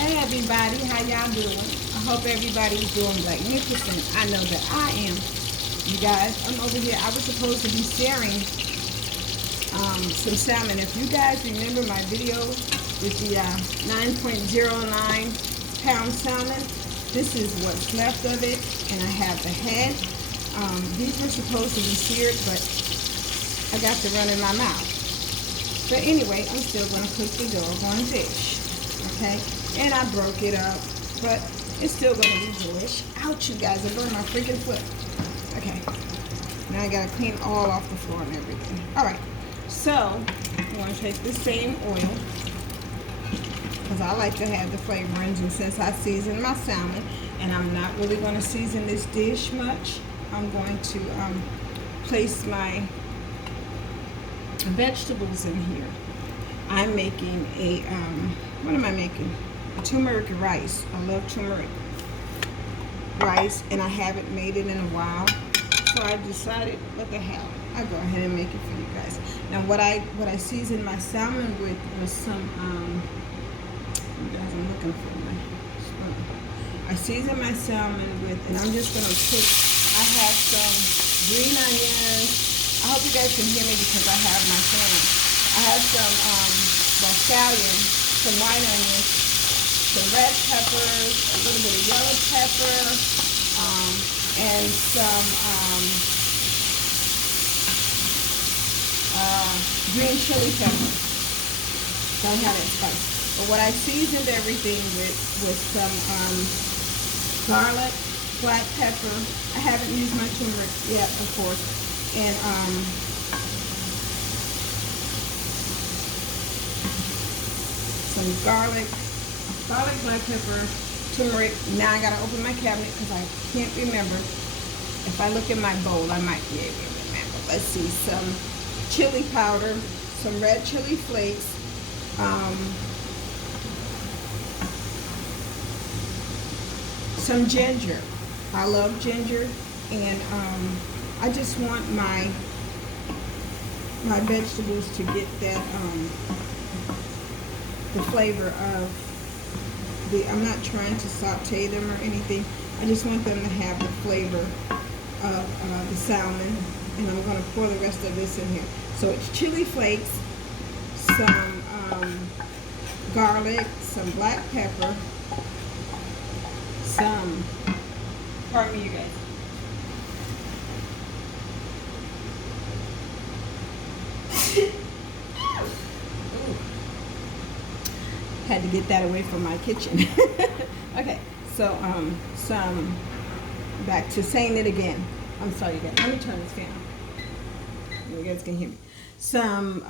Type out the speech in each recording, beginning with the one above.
Hey everybody, how y'all doing? I hope everybody's doing magnificent. I know that I am. You guys, I'm over here. I was supposed to be sharing some salmon. If you guys remember my video with the 9.09 pound salmon, this is what's left of it, and I have the head. These were supposed to be seared, but I got the run in my mouth. But anyway, I'm still going to cook the doggone fish. Okay? And I broke it up, but it's still going to be delish. Ouch, you guys, I burned my freaking foot. Okay. Now I got to clean all off the floor and everything. Alright. So, I'm going to take the same oil, because I like to have the flavorings, and since I seasoned my salmon, and I'm not really going to season this dish much, I'm going to place my vegetables in here. I'm making a, what am I making? A turmeric rice. I love turmeric rice, and I haven't made it in a while, so I decided, what the hell, I'll go ahead and make it for you guys. Now what I seasoned my salmon with was some, you guys, I'm looking for my spoon. I seasoned my salmon with, and I'm just going to put, I have some green onions. I hope you guys can hear me because I have my fan. I have some scallion, some white onions, some red peppers, a little bit of yellow pepper, and some green chili pepper. Don't have that spice. But what I seasoned everything with was some garlic, black pepper. I haven't used my turmeric yet, of course, and some garlic, black pepper, turmeric. Now I gotta open my cabinet because I can't remember. If I look in my bowl, I might be able to remember. Let's see, some chili powder, some red chili flakes, some ginger. I love ginger, and I just want my vegetables to get that the flavor of the, I'm not trying to saute them or anything. I just want them to have the flavor of the salmon, and I'm going to pour the rest of this in here. So it's chili flakes, some garlic, some black pepper, some, pardon me you guys, had to get that away from my kitchen. Okay, so some, back to saying it again. I'm sorry you guys, let me turn this fan on. You guys can hear me. Some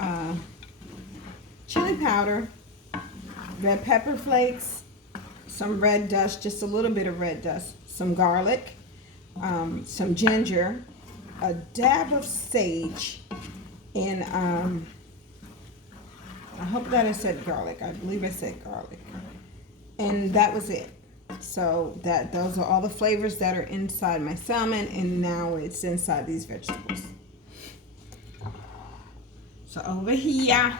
chili powder, red pepper flakes, some red dust, just a little bit of red dust, some garlic, some ginger, a dab of sage, and I hope that I said garlic. I believe I said garlic. And that was it. So those are all the flavors that are inside my salmon, and now it's inside these vegetables. So over here,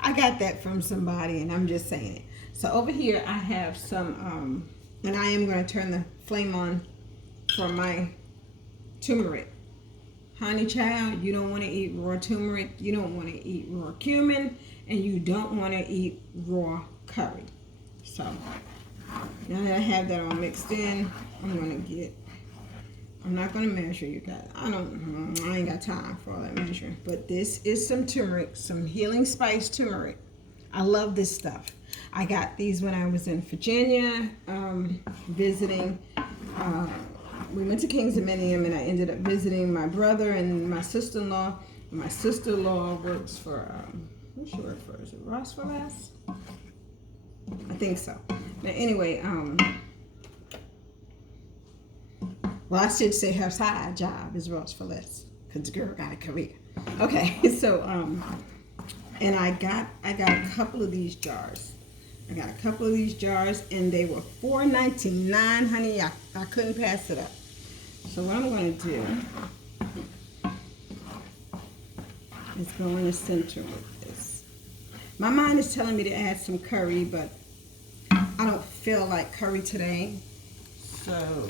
I got that from somebody, and I'm just saying it. So over here I have some, and I am going to turn the flame on for my turmeric. Honey child, you don't want to eat raw turmeric, you don't want to eat raw cumin, and you don't want to eat raw curry. So now that I have that all mixed in, I'm not going to measure, you guys. I ain't got time for all that measuring. But this is some turmeric, some healing spice turmeric. I love this stuff. I got these when I was in Virginia, visiting. We went to King's Dominion, and I ended up visiting my brother and my sister-in-law. My sister-in-law works for, who's she work for? Is it Ross for Less? I think so. But anyway, well, I should say her side job is Ross for Less, because the girl got a career. Okay, so, and I got a couple of these jars. And they were $4.99, honey. I couldn't pass it up. So what I'm going to do is go in the center with this. My mind is telling me to add some curry, but I don't feel like curry today. So,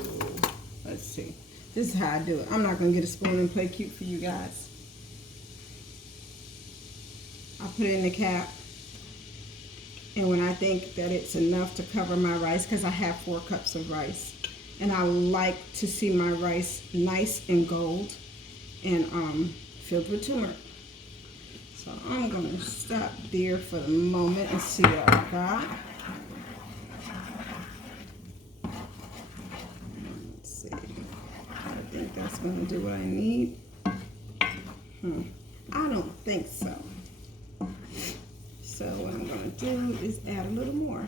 let's see. This is how I do it. I'm not going to get a spoon and play cute for you guys. I'll put it in the cap. And when I think that it's enough to cover my rice, because I have 4 cups of rice. And I like to see my rice nice and gold and filled with turmeric. So I'm going to stop there for the moment and see what I got. Let's see. I think that's going to do what I need. I don't think so. So what I'm going to do is add a little more.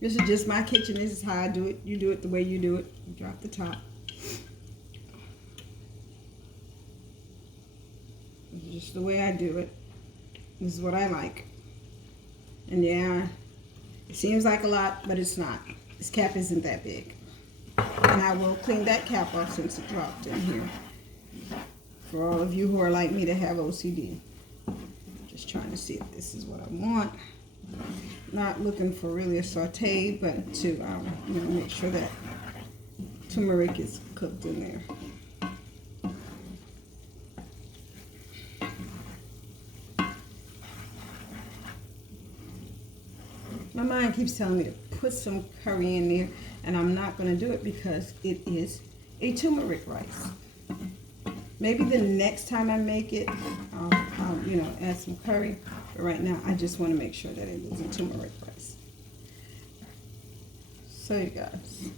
This is just my kitchen. This is how I do it. You do it the way you do it. You drop the top. This is just the way I do it. This is what I like. And yeah, it seems like a lot, but it's not. This cap isn't that big. And I will clean that cap off since it dropped in here. For all of you who are like me to have OCD. Just trying to see if this is what I want. Not looking for really a saute, but to you know, make sure that turmeric is cooked in there. My mind keeps telling me to put some curry in there, and I'm not going to do it because it is a turmeric rice. Maybe the next time I make it, I'll you know, add some curry. But right now, I just want to make sure that it is a turmeric rice. So you guys,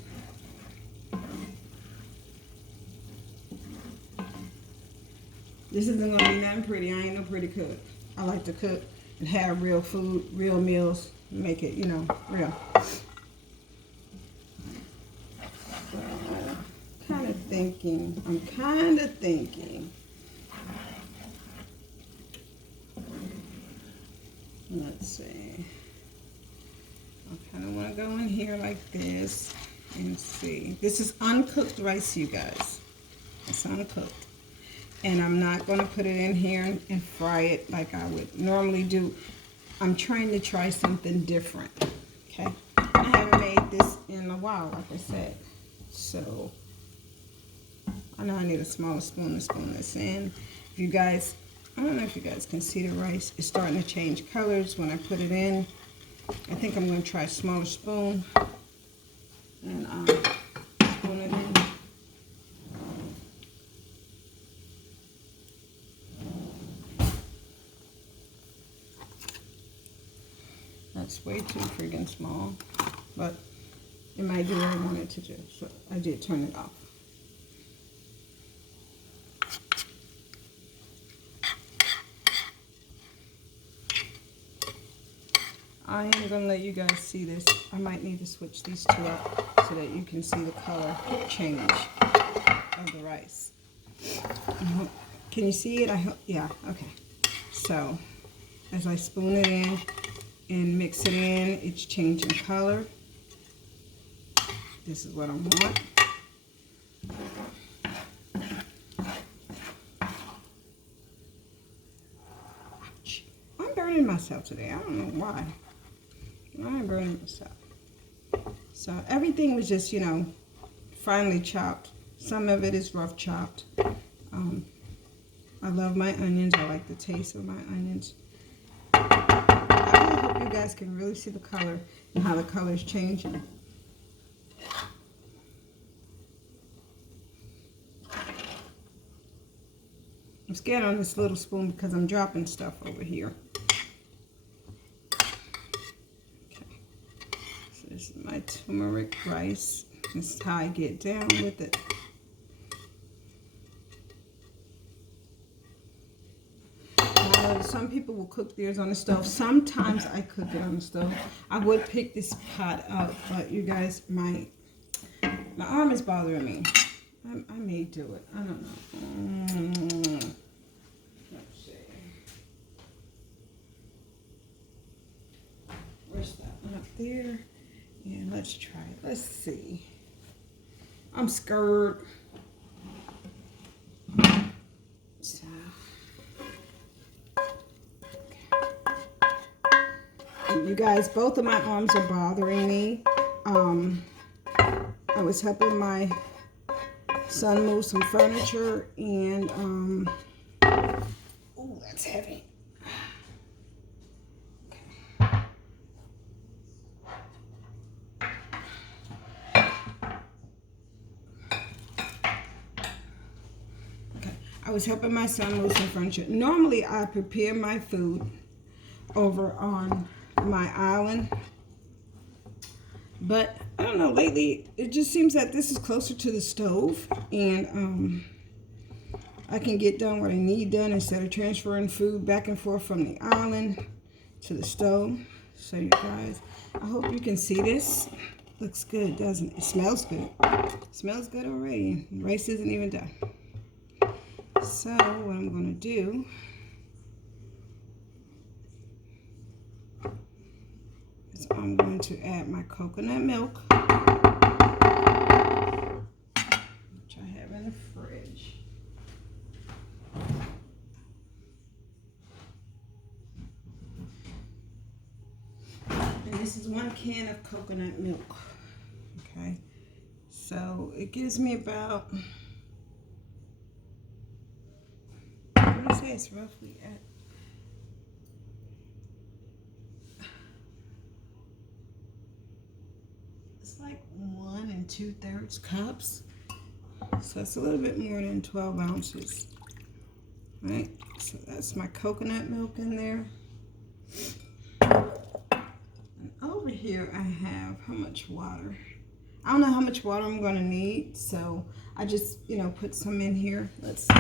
this isn't going to be nothing pretty. I ain't no pretty cook. I like to cook and have real food, real meals, make it, you know, real. So I'm kind of thinking, let's see. I kind of want to go in here like this and see. This is uncooked rice, you guys. It's uncooked. And I'm not going to put it in here and fry it like I would normally do. I'm trying to try something different, okay? I haven't made this in a while, like I said. So, I know I need a smaller spoon to spoon this in. If you guys, I don't know if you guys can see the rice. It's starting to change colors when I put it in. I think I'm going to try a smaller spoon and spoon it in. That's way too friggin' small, but it might do what I want it to do, so I did turn it off. I am going to let you guys see this. I might need to switch these two up so that you can see the color change of the rice. Can you see it? I hope, yeah, okay. So, as I spoon it in and mix it in, it's changing color. This is what I want. Ouch. I'm burning myself today. I don't know why. I'm burning myself. So everything was just, you know, finely chopped. Some of it is rough chopped. I love my onions. I like the taste of my onions. I really hope you guys can really see the color and how the color is changing. I'm scared on this little spoon because I'm dropping stuff over here. Okay. So this is my turmeric rice. This is how I get down with it. Some people will cook theirs on the stove. Sometimes I cook it on the stove. I would pick this pot up, but you guys, my arm is bothering me. I may do it. I don't know. Let's see. Where's that one up there? Yeah, let's try it. Let's see. I'm scared. You guys, both of my arms are bothering me. I was helping my son move some furniture, and oh, that's heavy. I was helping my son move some furniture. Normally, I prepare my food over on my island, but I don't know, lately it just seems that this is closer to the stove, and I can get done what I need done instead of transferring food back and forth from the island to the stove. So you guys, I hope you can see this. Looks good, doesn't it? It smells good. It smells good already. Rice isn't even done. So what I'm going to do is I'm going to add my coconut milk, which I have in the fridge. And this is 1 can of coconut milk. Okay, so it gives me about, I'm going to say it's roughly at, it's like 1 2/3 cups. So it's a little bit more than 12 ounces. Right? So that's my coconut milk in there. And over here I have how much water? I don't know how much water I'm going to need, so I just, put some in here. Let's see.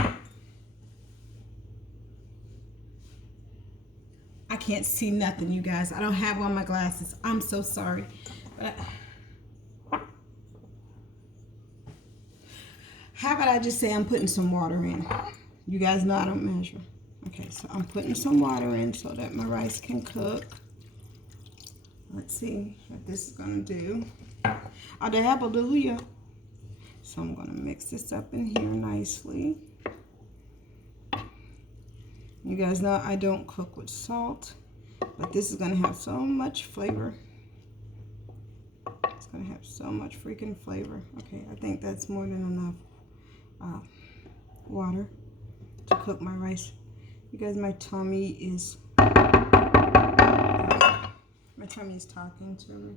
I can't see nothing, you guys. I don't have on my glasses. I'm so sorry. But how about I just say I'm putting some water in? You guys know I don't measure. Okay, so I'm putting some water in so that my rice can cook. Let's see what this is going to do. Hallelujah. So I'm going to mix this up in here nicely. You guys know I don't cook with salt, but this is going to have so much flavor. It's going to have so much freaking flavor. Okay, I think that's more than enough water to cook my rice. You guys, my tummy is talking to me.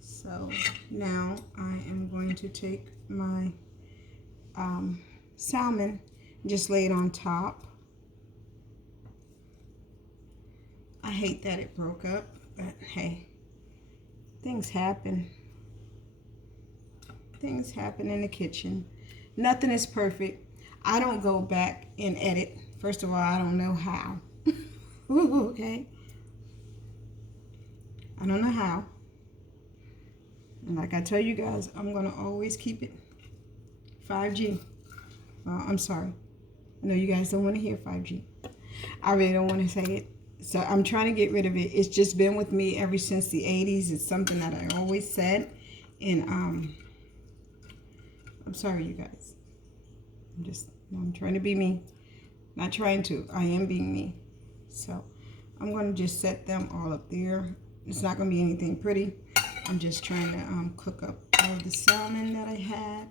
So now I am going to take my salmon, just lay it on top. I hate that it broke up, but hey, things happen. Things happen in the kitchen. Nothing is perfect. I don't go back and edit. First of all, I don't know how. Okay? I don't know how. And like I tell you guys, I'm going to always keep it 5G. I'm sorry. I know you guys don't want to hear 5G. I really don't want to say it. So I'm trying to get rid of it. It's just been with me ever since the 80s. It's something that I always said. And I'm sorry, you guys. I'm trying to be me. Not trying to. I am being me. So I'm going to just set them all up there. It's not going to be anything pretty. I'm just trying to cook up all of the salmon that I had.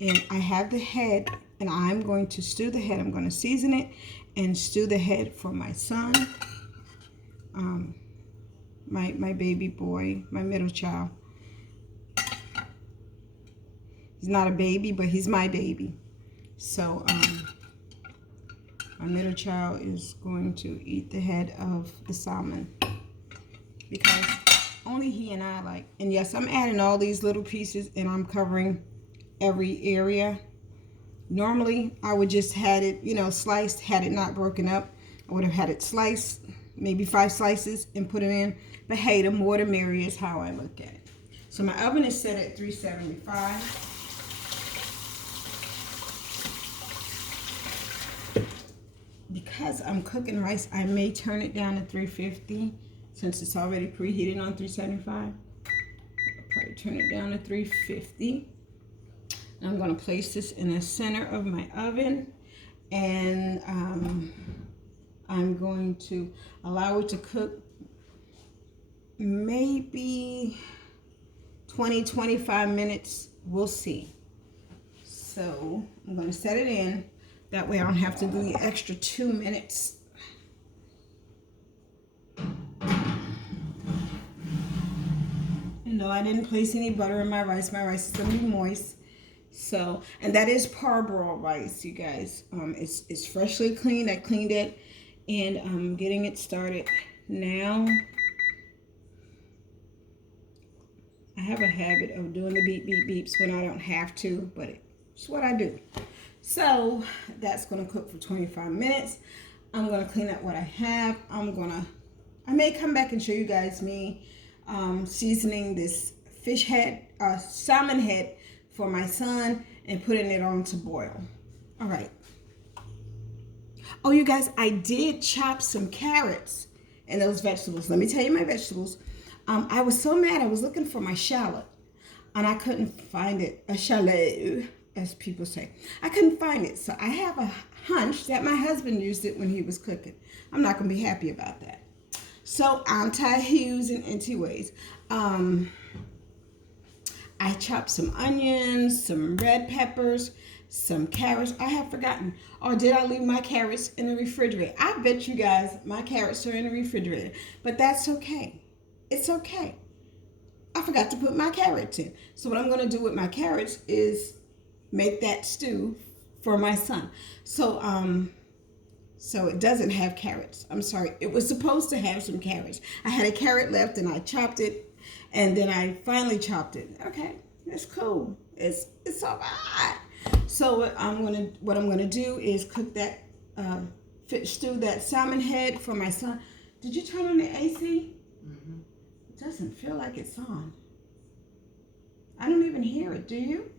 And I have the head, and I'm going to stew the head. I'm going to season it and stew the head for my son, my baby boy, my middle child. He's not a baby, but he's my baby. So my middle child is going to eat the head of the salmon because only he and I like. And yes, I'm adding all these little pieces, and I'm covering every area. Normally, I would just had it, sliced, had it not broken up. I would have had it sliced, maybe 5 slices, and put it in. But hey, the more the merrier is how I look at it. So my oven is set at 375. Because I'm cooking rice, I may turn it down to 350 since it's already preheated on 375. I'll probably turn it down to 350. I'm going to place this in the center of my oven, and I'm going to allow it to cook maybe 20, 25 minutes. We'll see. So I'm going to set it in. That way I don't have to do the extra 2 minutes. No, I didn't place any butter in my rice. My rice is going to be moist. So, and that is parboiled rice, you guys. It's freshly cleaned. I cleaned it, and I'm getting it started now. I have a habit of doing the beep, beep, beeps when I don't have to, but it's what I do. So that's going to cook for 25 minutes. I'm going to clean up what I have. I may come back and show you guys me seasoning this fish head, salmon head for my son and putting it on to boil. All right. Oh, you guys, I did chop some carrots and those vegetables. Let me tell you my vegetables. I was so mad. I was looking for my shallot and I couldn't find it. A shallot, as people say. I couldn't find it. So I have a hunch that my husband used it when he was cooking. I'm not going to be happy about that. So anti-hues and anti-ways. I chopped some onions, some red peppers, some carrots. I have forgotten. Or did I leave my carrots in the refrigerator? I bet you guys my carrots are in the refrigerator. But that's okay. It's okay. I forgot to put my carrots in. So what I'm going to do with my carrots is make that stew for my son. So it doesn't have carrots. I'm sorry. It was supposed to have some carrots. I had a carrot left and I chopped it. And then I finally chopped it. Okay, that's cool. It's all right. So what I'm gonna do is cook that stew, that salmon head for my son. Did you turn on the AC? Mm-hmm. It doesn't feel like it's on. I don't even hear it. Do you?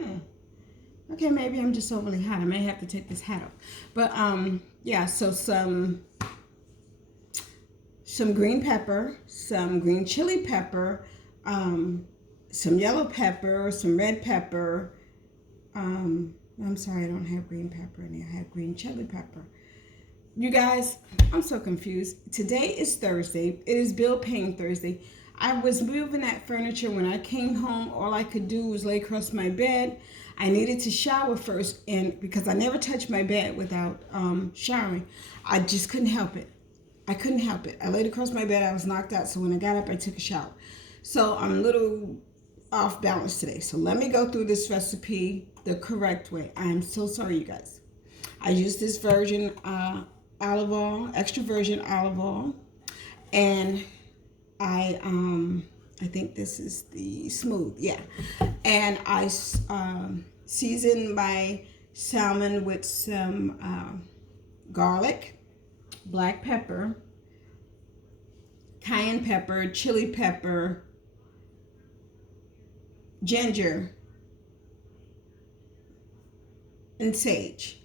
Mm-hmm. Okay, maybe I'm just overly hot. I may have to take this hat off. But yeah. So some green pepper, some green chili pepper, some yellow pepper, some red pepper. I'm sorry, I don't have green pepper in there. I have green chili pepper. You guys, I'm so confused. Today is Thursday. It is bill paying Thursday. I was moving that furniture. When I came home, all I could do was lay across my bed. I needed to shower first, and because I never touch my bed without showering, I just couldn't help it. I couldn't help it. I laid across my bed. I was knocked out. So when I got up, I took a shower. So I'm a little off balance today. So let me go through this recipe the correct way. I am so sorry, you guys. I used this virgin olive oil, extra virgin olive oil. And I think this is the smooth. Yeah. And I seasoned my salmon with some garlic, black pepper, cayenne pepper, chili pepper, ginger, and sage.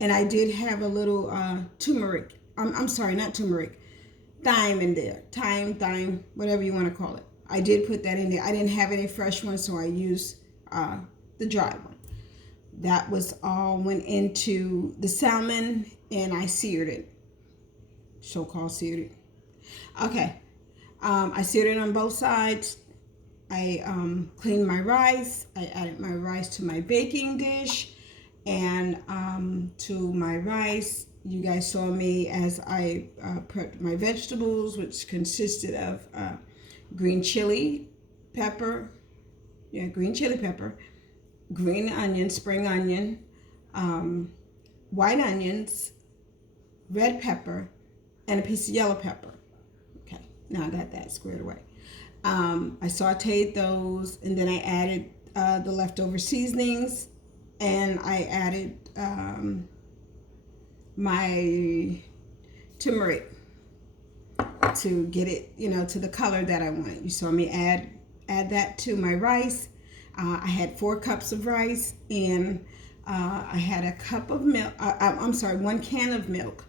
And I did have a little turmeric. I'm sorry, not turmeric. Thyme in there. Thyme, whatever you want to call it. I did put that in there. I didn't have any fresh ones, so I used the dry one. That was all went into the salmon, and I seared it. So-called seared it. Okay. I seared it on both sides. I cleaned my rice. I added my rice to my baking dish. And to my rice, you guys saw me as I prepped my vegetables, which consisted of green chili pepper. Yeah, green chili pepper. Green onion, spring onion, white onions, red pepper, and a piece of yellow pepper. Okay, now I got that squared away. I sauteed those, and then I added the leftover seasonings, and I added my turmeric to get it, to the color that I wanted. You saw me add that to my rice. I had 4 cups of rice, and I had a cup of milk. 1 can of milk.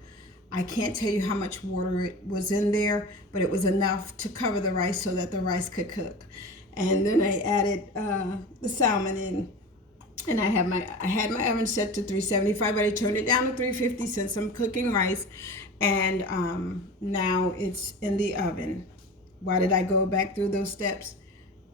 I can't tell you how much water it was in there, but it was enough to cover the rice so that the rice could cook. And then I added the salmon in, and I had my oven set to 375, but I turned it down to 350 since I'm cooking rice. And now it's in the oven. Why did I go back through those steps?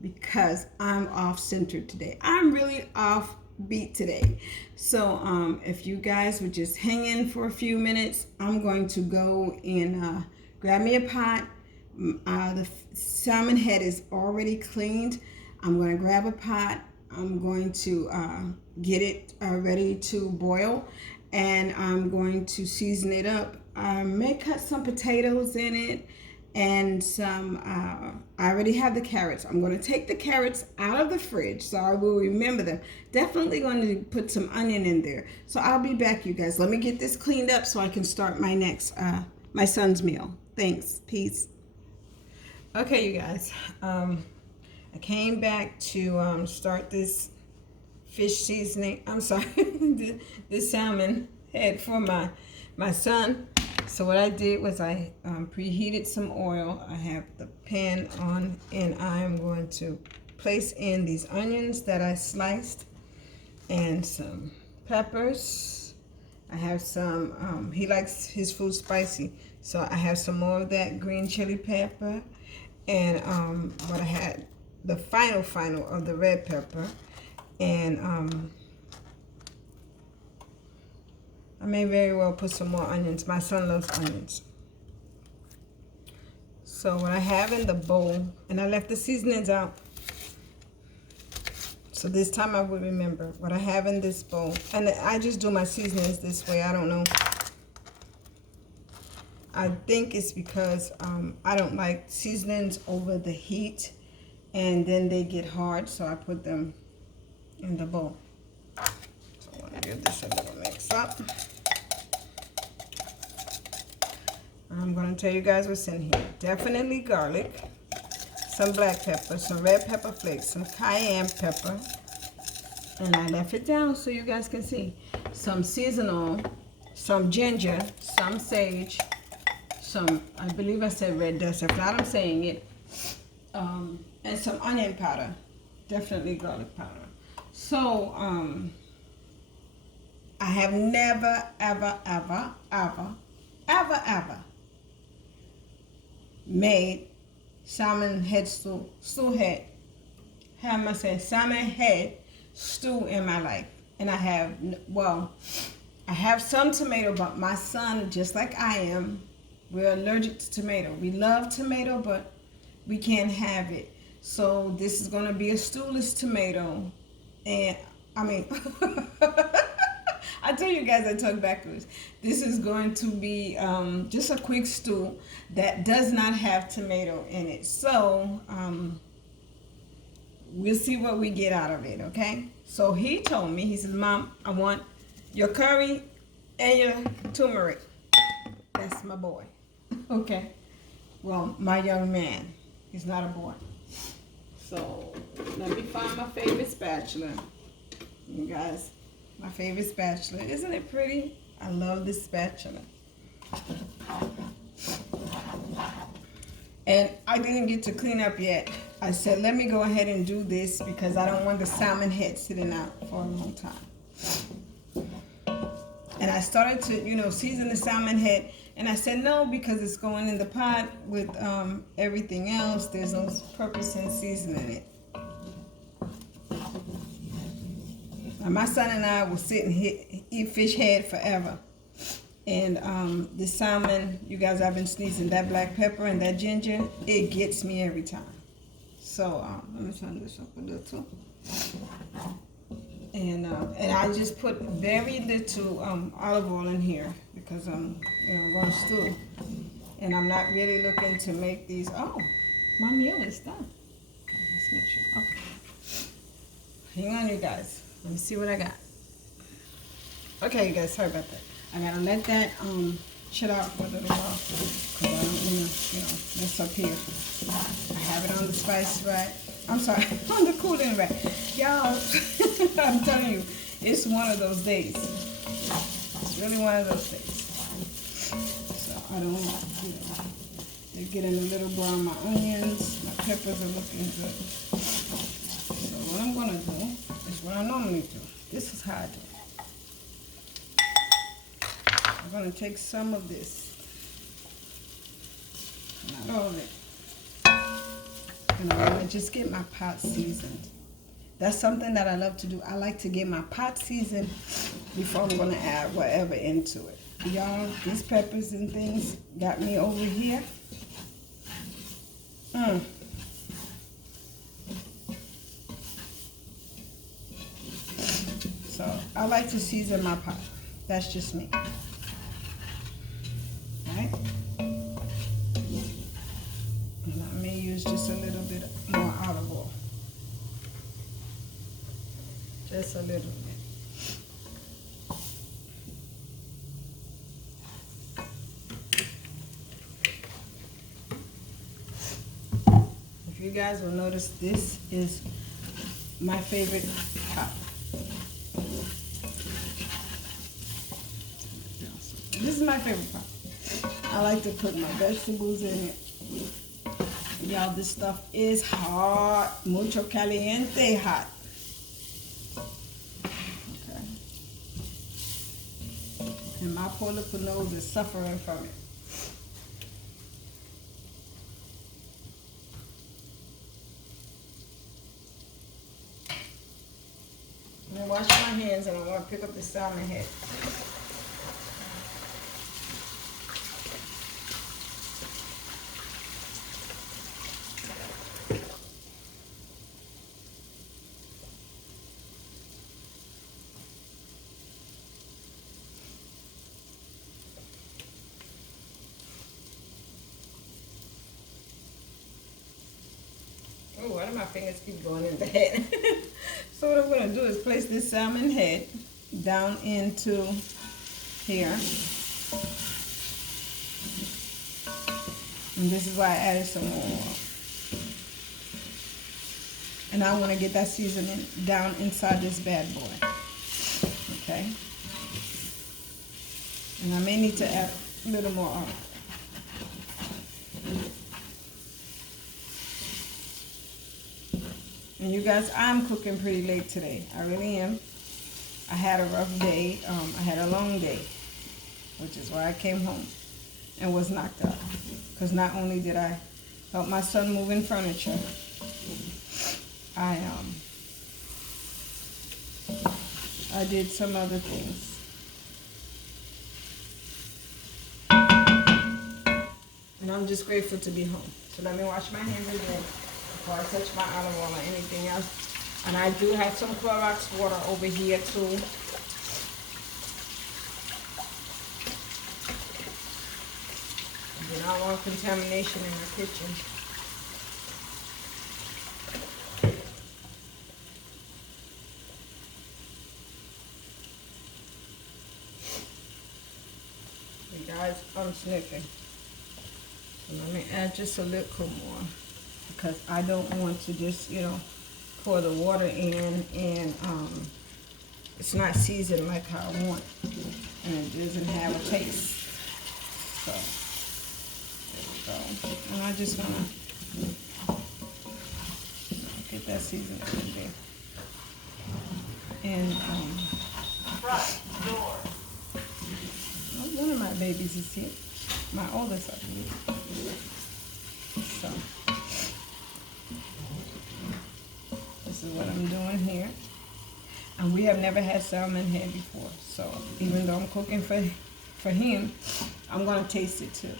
Because I'm off center today. I'm really off beat today. So if you guys would just hang in for a few minutes, I'm going to go and grab me a pot. The salmon head is already cleaned. I'm going to grab a pot. I'm going to get it ready to boil, and I'm going to season it up. I may cut some potatoes in it and some, I already have the carrots. I'm going to take the carrots out of the fridge so I will remember them. Definitely going to put some onion in there. So I'll be back, you guys. Let me get this cleaned up so I can start my next, my son's meal. Thanks. Peace. Okay, you guys. I came back to start this fish seasoning. I'm sorry, this salmon head for my son. So what I did was I preheated some oil. I have the pan on, and I'm going to place in these onions that I sliced and some peppers. I have some, he likes his food spicy, so I have some more of that green chili pepper, and what I had, the final of the red pepper, and I may very well put some more onions. My son loves onions. So what I have in the bowl, and I left the seasonings out, so this time I will remember what I have in this bowl. And I just do my seasonings this way. I don't know. I think it's because I don't like seasonings over the heat, and then they get hard, so I put them in the bowl. So I'm going to give this a little mix up. I'm going to tell you guys what's in here. Definitely garlic, some black pepper, some red pepper flakes, some cayenne pepper, and I left it down so you guys can see. Some seasonal, some ginger, some sage, some, I believe I said red dust, if not I'm saying it, and some onion powder, definitely garlic powder. So I have never, ever made salmon head stew head. How am I saying? Salmon head stew in my life. And I have, well, I have some tomato, but my son, just like I am, we're allergic to tomato. We love tomato, but we can't have it. So this is going to be a stewless tomato. And, I mean, I tell you guys I talk backwards. This is going to be just a quick stew that does not have tomato in it. So we'll see what we get out of it, okay? So he told me, he said, Mom, I want your curry and your turmeric. That's my boy, okay? Well, my young man. He's not a boy. So let me find my favorite spatula, you guys. My favorite spatula. Isn't it pretty? I love this spatula. And I didn't get to clean up yet. I said, let me go ahead and do this because I don't want the salmon head sitting out for a long time. And I started to, you know, season the salmon head. And I said, no, because it's going in the pot with everything else. There's no purpose in seasoning it. My son and I will sit and eat fish head forever. And the salmon, you guys, I've been sneezing. That black pepper and that ginger, it gets me every time. So let me turn this up a little too. And I just put very little olive oil in here because I'm going to stew. And I'm not really looking to make these. Oh, my meal is done. Okay, let's make sure. Okay. Hang on, you guys. Let me see what I got. Okay, you guys, sorry about that. I gotta let that chill out for a little while because I don't want to, mess up here. I have it on the spice rack. I'm sorry, on the cooling rack. Y'all, I'm telling you, it's one of those days. It's really one of those days. So I don't, they're getting a little brown. My onions, my peppers are looking good. So what I'm gonna do is what I normally do. This is how I do it. I'm going to take some of this all of it. And I want to just get my pot seasoned. That's something that I love to do. I like to get my pot seasoned before I'm going to add whatever into it. Y'all, these peppers and things got me over here. So I like to season my pot. That's just me. Right? And I may use just a little bit more olive oil. Just a little bit. If you guys will notice, this is my favorite pot. This is my favorite pot. I like to cook my vegetables in it. Y'all, this stuff is hot. Mucho caliente hot. Okay. And my poor little nose is suffering from it. I'm gonna wash my hands and I want to pick up the salmon head. Oh, why do my fingers keep going in the head? So what I'm going to do is place this salmon head down into here. And this is why I added some more oil. And I want to get that seasoning down inside this bad boy. Okay? And I may need to add a little more oil. And you guys, I'm cooking pretty late today. I really am. I had a rough day. I had a long day, which is why I came home and was knocked out. Because not only did I help my son move in furniture, I did some other things. And I'm just grateful to be home. So let me wash my hands again before I touch my olive oil or anything else. And I do have some Clorox water over here too. I do not want contamination in the kitchen. You guys, I'm sniffing. So let me add just a little more, because I don't want to just, pour the water in and it's not seasoned like how I want, and it doesn't have a taste. So there we go. And I just want to get that seasoning in there. And front door. One of my babies is here. My oldest, I believe. So this is what I'm doing here. And we have never had salmon head before. So even though I'm cooking for him, I'm going to taste it too.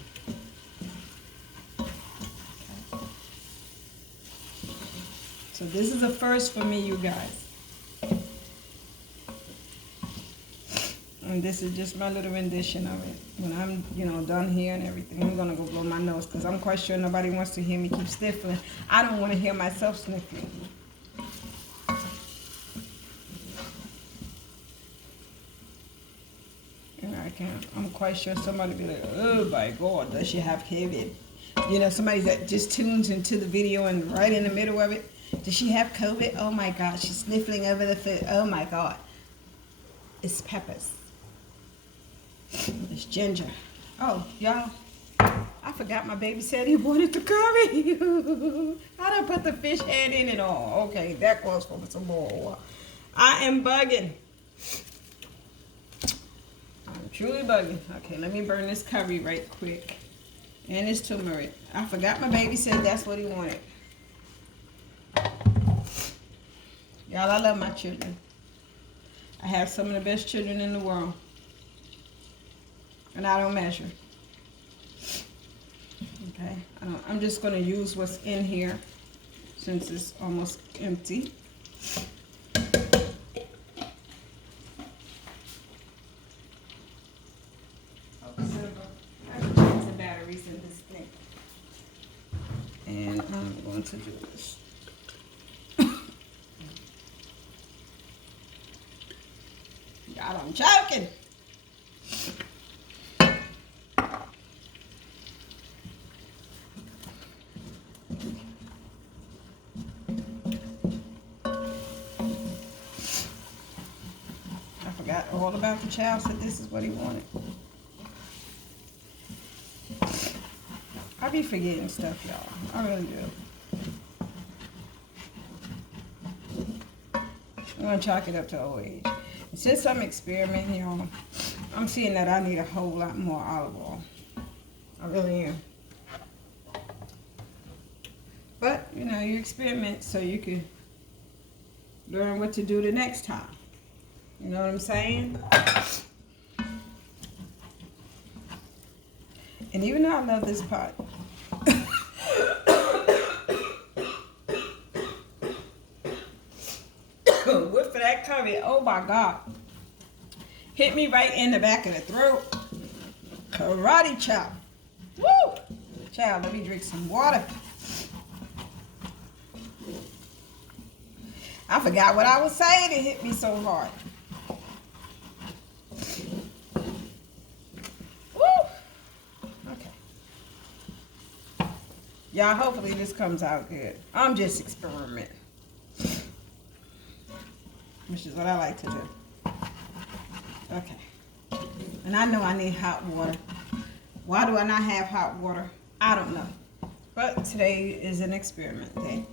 Okay. So this is a first for me, you guys. And this is just my little rendition of it. When I'm, done here and everything, I'm going to go blow my nose, because I'm quite sure nobody wants to hear me keep sniffling. I don't want to hear myself sniffling. And I'm quite sure somebody will be like, oh my God, does she have COVID? Somebody that just tunes into the video and right in the middle of it, does she have COVID? Oh my God, she's sniffling over the food. Oh my God. It's peppers. It's ginger. Oh, y'all, I forgot my baby said he wanted the curry. I done put the fish head in it all. Okay, that calls for some more oil. I am bugging. I'm truly bugging. Okay, let me burn this curry right quick. And it's turmeric. I forgot my baby said that's what he wanted. Y'all, I love my children. I have some of the best children in the world. And I don't measure. Okay, I'm just going to use what's in here since it's almost empty. I can change the batteries in this thing. And I'm going to do this. God, I'm joking. I forgot all about the child said this is what he wanted. I be forgetting stuff, y'all. I really do. I'm gonna chalk it up to old age. And since I'm experimenting, y'all, I'm seeing that I need a whole lot more olive oil. I really am. But, you know, you experiment so you can learn what to do the next time. You know what I'm saying? And even though I love this pot, whip for that curry, oh my God. Hit me right in the back of the throat. Karate chop. Woo! Child, let me drink some water. I forgot what I was saying. It hit me so hard. Woo! Okay. Y'all, hopefully this comes out good. I'm just experimenting. Which is what I like to do. Okay. And I know I need hot water. Why do I not have hot water? I don't know. But today is an experiment day.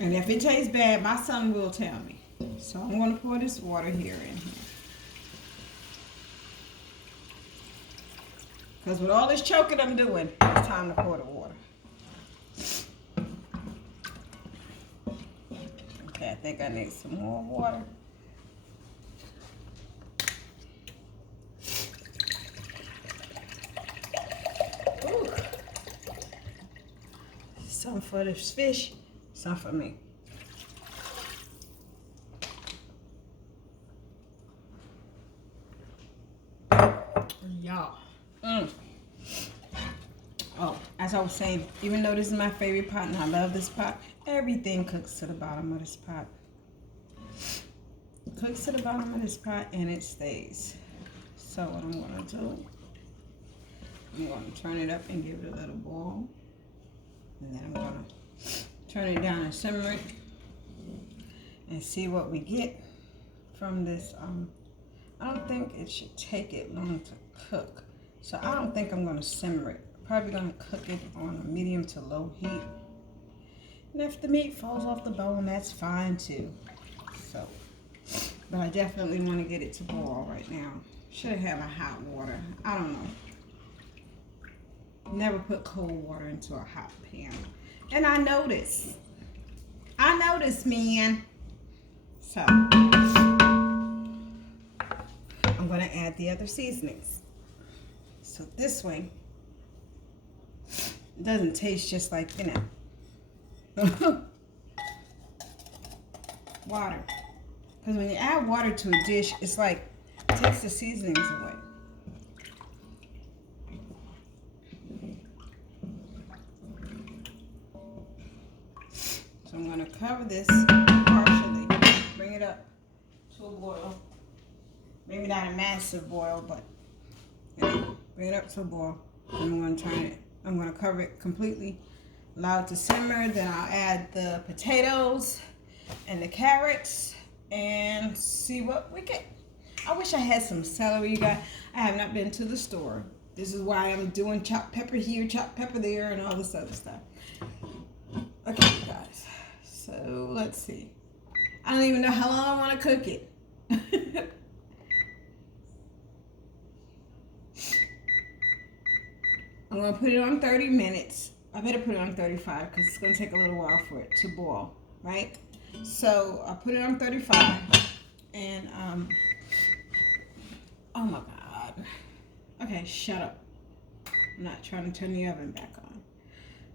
And if it tastes bad, my son will tell me. So I'm going to pour this water here in here. Because with all this choking I'm doing, it's time to pour the water. Okay, I think I need some more water. Ooh. Some for this fish, some for me. Y'all. Oh, as I was saying, even though this is my favorite pot and I love this pot, everything cooks to the bottom of this pot. Cooks to the bottom of this pot and it stays. So what I'm going to do, I'm going to turn it up and give it a little boil. And then I'm going to turn it down and simmer it and see what we get from this. I don't think it should take it long to cook. So I don't think I'm going to simmer it. Probably going to cook it on a medium to low heat. And if the meat falls off the bone, that's fine too. So, but I definitely want to get it to boil right now. Should have a hot water. I don't know. Never put cold water into a hot pan. And I noticed. Man. So, I'm going to add the other seasonings. So this way, it doesn't taste just like, you know, water. Because when you add water to a dish, it's like, it takes the seasonings away. So I'm going to cover this partially, bring it up to a boil. Maybe not a massive boil, but bring it up to a boil. And I'm going to turn it. I'm going to cover it completely, allow it to simmer. Then I'll add the potatoes and the carrots and see what we get. I wish I had some celery, you guys. I have not been to the store. This is why I'm doing chopped pepper here, chopped pepper there, and all this other stuff. Okay, you guys. So let's see. I don't even know how long I want to cook it. I'm going to put it on 30 minutes. I better put it on 35 because it's going to take a little while for it to boil, right? So I put it on 35 and, oh my God. Okay, shut up. I'm not trying to turn the oven back on.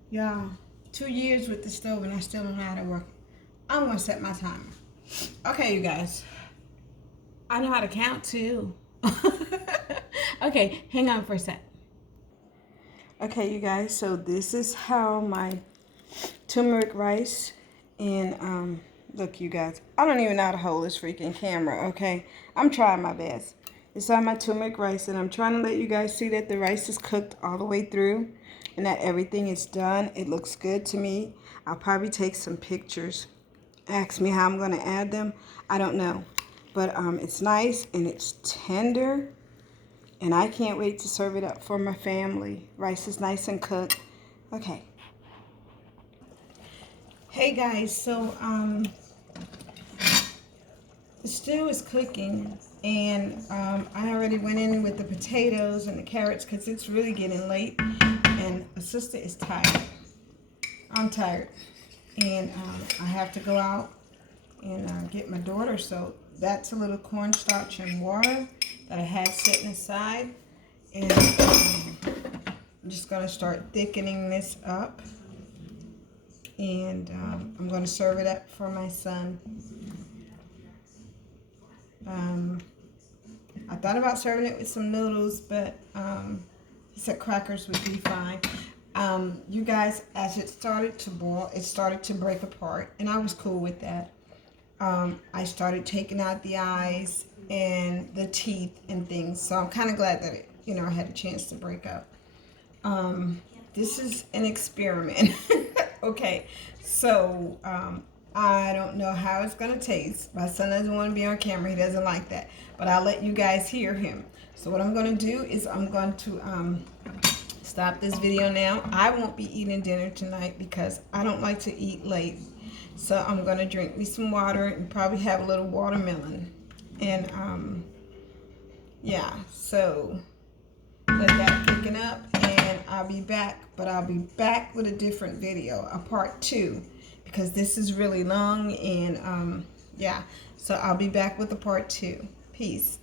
Y'all, 2 years with the stove and I still don't know how to work it. I'm going to set my timer. Okay, you guys. I know how to count too. Okay, hang on for a sec. Okay, you guys, so this is how my turmeric rice and look, you guys, I don't even know how to hold this freaking camera, okay? I'm trying my best. It's on my turmeric rice, and I'm trying to let you guys see that the rice is cooked all the way through and that everything is done. It looks good to me. I'll probably take some pictures. Ask me how I'm going to add them. I don't know. But it's nice and it's tender. And I can't wait to serve it up for my family. Rice is nice and cooked. Okay. Hey guys, so the stew is cooking, and I already went in with the potatoes and the carrots because it's really getting late, and my sister is tired. I'm tired, and I have to go out and get my daughter. So that's a little cornstarch and water that I had sitting aside, and I'm just gonna start thickening this up, and I'm gonna serve it up for my son. I thought about serving it with some noodles, but he said crackers would be fine. You guys, as it started to boil, it started to break apart, and I was cool with that. I started taking out the eyes and the teeth and things, so I'm kind of glad that it, I had a chance to break up. This is an experiment. Okay, so I don't know how it's gonna taste. My son doesn't want to be on camera. He doesn't like that, but I'll let you guys hear him. So what I'm gonna do is I'm going to stop this video now. I won't be eating dinner tonight because I don't like to eat late. So I'm going to drink me some water and probably have a little watermelon. And, yeah, so let that thicken up and I'll be back. But I'll be back with a different video, a part 2. Because this is really long and, yeah. So I'll be back with a part 2. Peace.